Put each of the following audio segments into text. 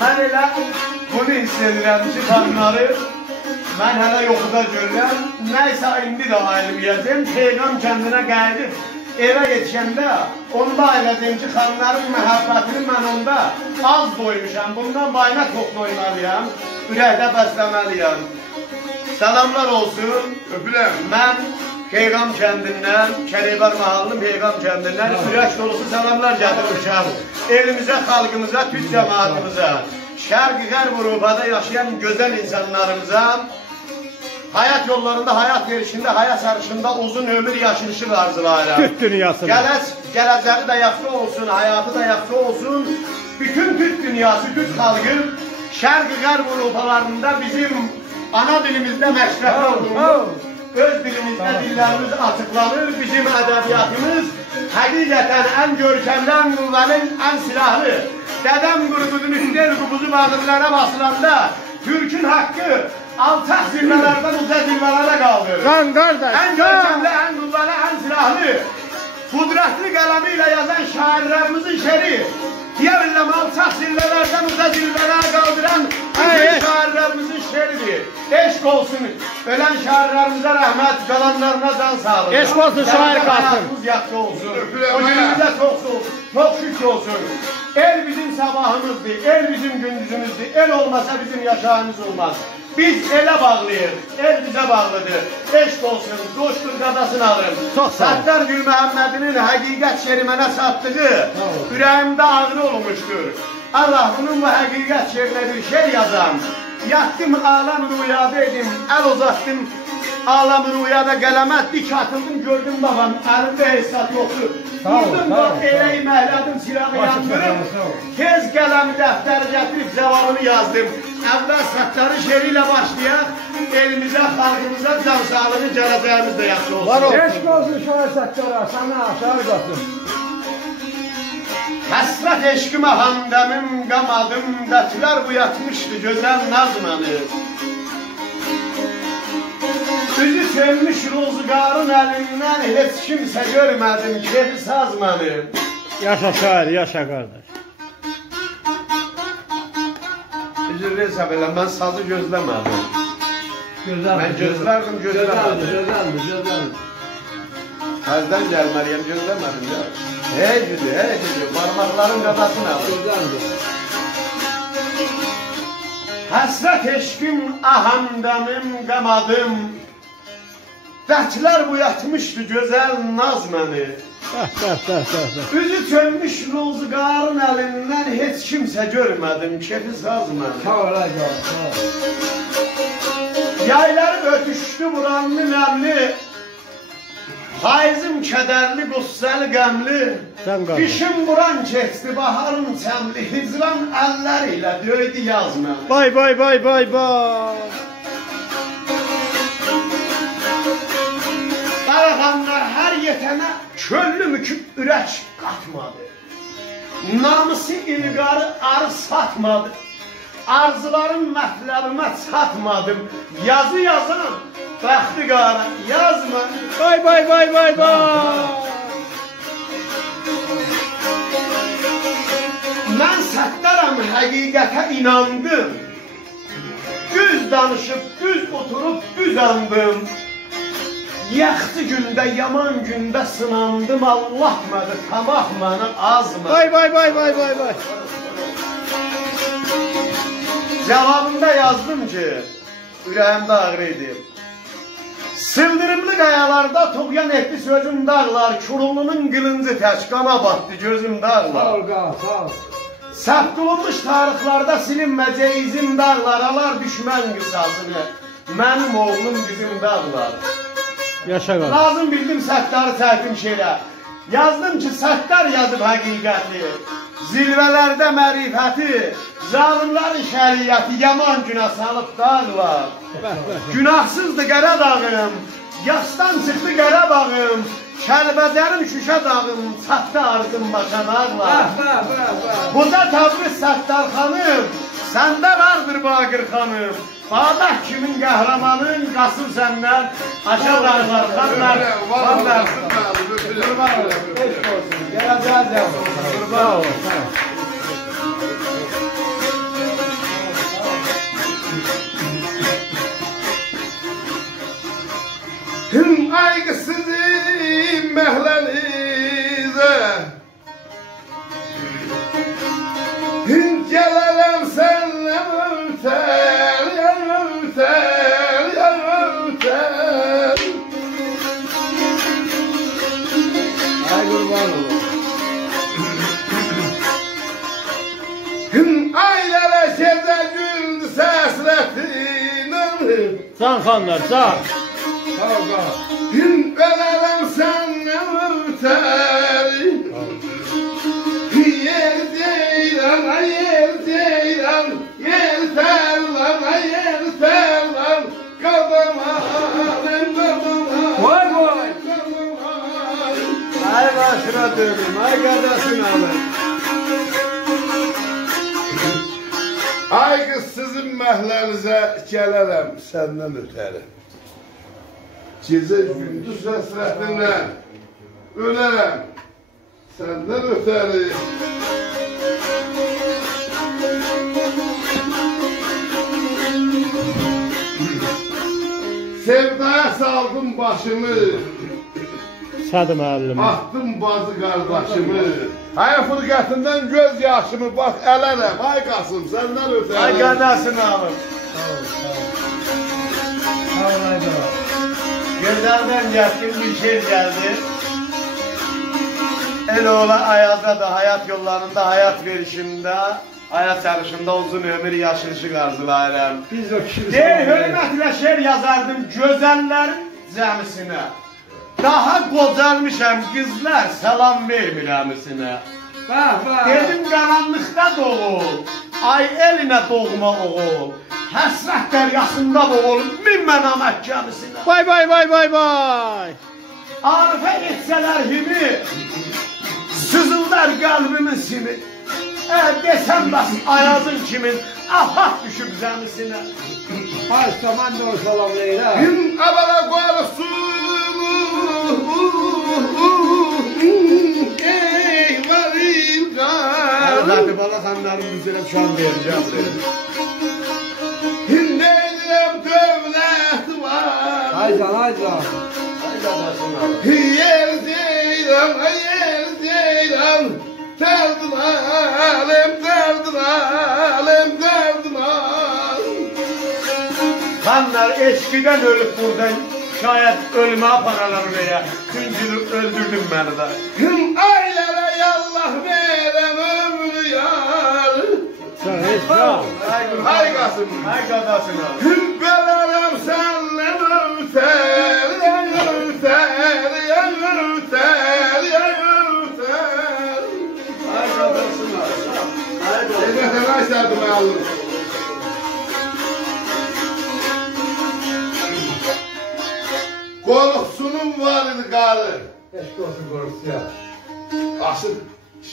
Mən elə bunu hiss edirəm ki, xanları mən hələ yoxuda görürəm. Nəysə indi də ayrılmayacağım. Peyğam kəndinə gəlib evə yetişəndə onda ayrılacağım ki, xanların məhəbbətini mən onda az doymuşam. Bundan bayına çox doymalıyam. Ürəkdə bəsləməliyəm. Salamlar olsun. Öpürəm. Mən Peyğam kəndindən, Kəleybar mahallının Peyğam kəndindən ürək dolusu salamlar gətirmişəm. Elimizə, xalqımıza, Türk cəmaatımıza, Şərq-Qərb Avropada yaşayan gözəl insanlarımıza, hayat yollarında, hayat verişində, hayat sarışında uzun ömür yaşayışıq arzulayıram. Türk dünyasında. Gələcəyi də yaxşı olsun, hayatı da yaxşı olsun. Bütün Türk dünyası, Türk xalqı Şərq-Qərb Avropalarında bizim ana dilimizdə məşrəfə olunur. Öz dilimizdə dillərimiz açıqlanır. Bizim ədəbiyyatımız həqiqətən ən görkəmli, ən qüvvəli, ən silahlı. Dədəm qurumuzun üstü qubuzu bağırlara basılanda Türkün haqqı alçaq zirvələrdən uca zirvələrə qaldır. Qan qardaş, ən görkəmli, ən qüvvəli, ən silahlı, qudrətli qələmi ilə yazan şairlərimizin şeri, deyə biləm, alçaq zirvələrdən uca zirvələrə qaldıran bütün şairlərimizin şeridir. Eşq olsun, ölən şairlərimizə rəhmət, qalanlarına can sağlıq. Eşq olsun, şair qalsın. Həyatımız yaxşı olsun, o günümüzə çox şükür olsun. El bizim sabahımızdır, el bizim gündüzümüzdür, el olmasa bizim yaşayımız olmaz. Biz ele bağlıyıq, el bizə bağlıdır. Eşq olsun, coşdur qadasını alın. Səttar Gül Məhəmmədinin həqiqət şeri mənə satdığı ürəyimdə ağrı olmuşdur. Allah bunun bu həqiqət şerinə bir şey yazam. Yattım alam rüyada edim, el uzattım alam rüyada qələmə dik atıldım, gördüm babam, əlimdə hesab yoxdur. Vurdum da eləyi məhlədim, silağı yandırım, tez qələmi dəftəri gətirib cavabını yazdım. Əvvəl Səttarın şeri ilə başlayaq, elimizə, xalqımıza can sağlığı, gələcəyimiz də yaxşı olsun. Eşq olsun şair Səttara, sana şair qalsın. Həsrət eşqimə hamdəmim, qamadım, dətlər bu yatmışdı gözəl nazmanı. Üzü sönmüş rozgarın əlindən heç kimsə görmədim, kefi sazmanı. Yaşa şair, yaşa qardaş. Üzür hesab elə, mən sazı gözləmədim. Mən gözlərdim, gözləmədim. Gözəldir. Həzdən gəlməliyəm, gözləmədim ya. Hey güdü, parmaqların qadasını alır. Həsrət eşqim, ahamdəmim, qamadım, dətlər bu yatmışdı gözəl naz məni. Üzü çönmüş rozgarın əlindən heç kimsə görmədim, kefi saz məni. Yayları ötüşdü buranlı nəmli, Fayzım kədərli, qüssəli, qəmli, qışın buran keçdi, baharın çəmli, hicran əllər ilə döydü yazmə. Bay. Qarağanlar hər yetənə köllü müküb ürək qatmadı. Namusi ilqarı arı satmadı. Arzularım mətləbimə çatmadım. Yazı yazan bəxti qara yazma. Bay. Mən Səttaram, həqiqətə inandım. Düz danışıb, düz oturub, düz andım. Yaxşı gündə, yaman gündə sınandım. Allah mədə, tamah mənə azma. Bay. Cavabında yazdım ki, ürəyimdə ağrı idi. Sıldırımlı qayalarda toğyan etdi sözüm dağlar, Kurulunun qılıncı təşqana batdı gözüm dağlar. Sağ ol. Səbt olunmuş tarixlarda silinməcə izim dağlar, alar düşmən qısasını, mənim oğlum bizim dağlar. Yaşa qardaş. Lazım bildim Səttarı çəkdim şeylə. Yazdım ki, Səttar yazıb həqiqəti, zilvələrdə mərifəti, zalimlərin şəriyyəti yaman günah salıb dağlar. Günahsızdır Qəradağım, yasdan çıxdı Qarabağım, Kəlbəcərim Şüşə dağım, çatdı arzım başa dağlar. Qoca Təbriz Səttar xanım, səndə vardır Baqir xanım. Bağdaq kimin qəhrəmanın, Qasım səndən, aşağı dağlar, xanlar, xanlar. Qurban olsun, eşq olsun, gələcək olsun, qurban olsun. Aylara gece gündüz hasretinle. Can xanlar, can. Sağ ol, sağ ol. Ölerim senden öter. Yer ceylan, yer ceylan, yer terlan, yer terlan. Kadamalım, kadamalım. Vay vay. Kadamalım. Ay başına dönüm, ay kardeşim abi. Ay kız sizin məhlərinizə gələrəm səndən ötəri. Gecə gündüz həsrətindən ölərəm səndən ötəri. Sevdaya saldım başımı, Sədi müəllim. attım bazı qardaşımı. Ay fırqatından göz yaşımı bax ələrəm. Ay Qasım səndən ötəri. Ay kardeşim abi. Gözlerden geldim bir şey geldi. Eloğlu Ayaz'da da hayat yollarında, hayat verişinde, hayat yarışında uzun ömür yaşayışı arzulayırım. Biz o kişi. Değil hürmetle şer yazardım gözellerin cəmisine. Daha qocalmışam kızlar salam vermirəm misinə. Dedim qaranlıqda doğul, ay eline doğma oğul. Həsrət dəryasında boğul, minmə namət gəmisinə. Vay vay vay vay vay. Arifə etsələr himi, sızıldar qəlbimin simi. Desəm bəs Ayazın kimin, afat düşüb zəmisinə. Ay zaman da o salamlayır. Gün abala qorusun. Ey varim qar. Zaten bana xanların üzrə şu an verəcəm. Hindeydim dövlət var. Aycan aycan. Ay qardaşım abi. Yer deyirəm, yer deyirəm. Dərdim alım, dərdim alım, dərdim alım. Xanlar eşkiden ölüp buradan şayet ölüme aparalar veya küncülü öldürdün beni de. Hım aylara yallah verem ömrü yar. Sen hiç ya. Hay Qasım. Ay kardeşim abi. Hım belərim səndən ötər, ötər, ötər, ötər. Ay kardeşim abi. Ay kardeşim. Elbette ay sərdim ayalım. Qorxsunun var idi qarı. Eşk olsun korusu ya. Asıl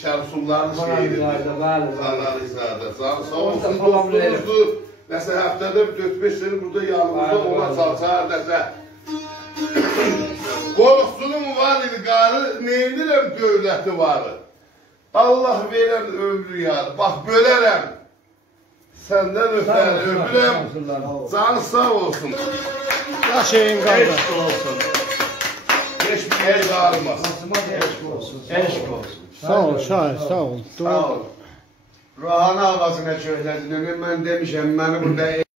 şərsunların şeyidir. Zanlar izlədə. Sağ olsun. Dostunuzdur. Nəsə həftədə 4-5 sene burada yanımızda ona çalışar. Nəsə. Qorxsunun var idi qarı. Neyindirəm dövləti varı. Allah verən ömrü yarı. Bax bölərəm. Səndən ötər ömrüm. Canı sağ olsun. Yaşayın Eşk kardeş. olsun. Heç bir yer dağılmaz. Eşk olsun. Sağ ol Şahin sağ ol. Sağ ol. Ruhana ağzına çöhledin. Ben demişim beni burada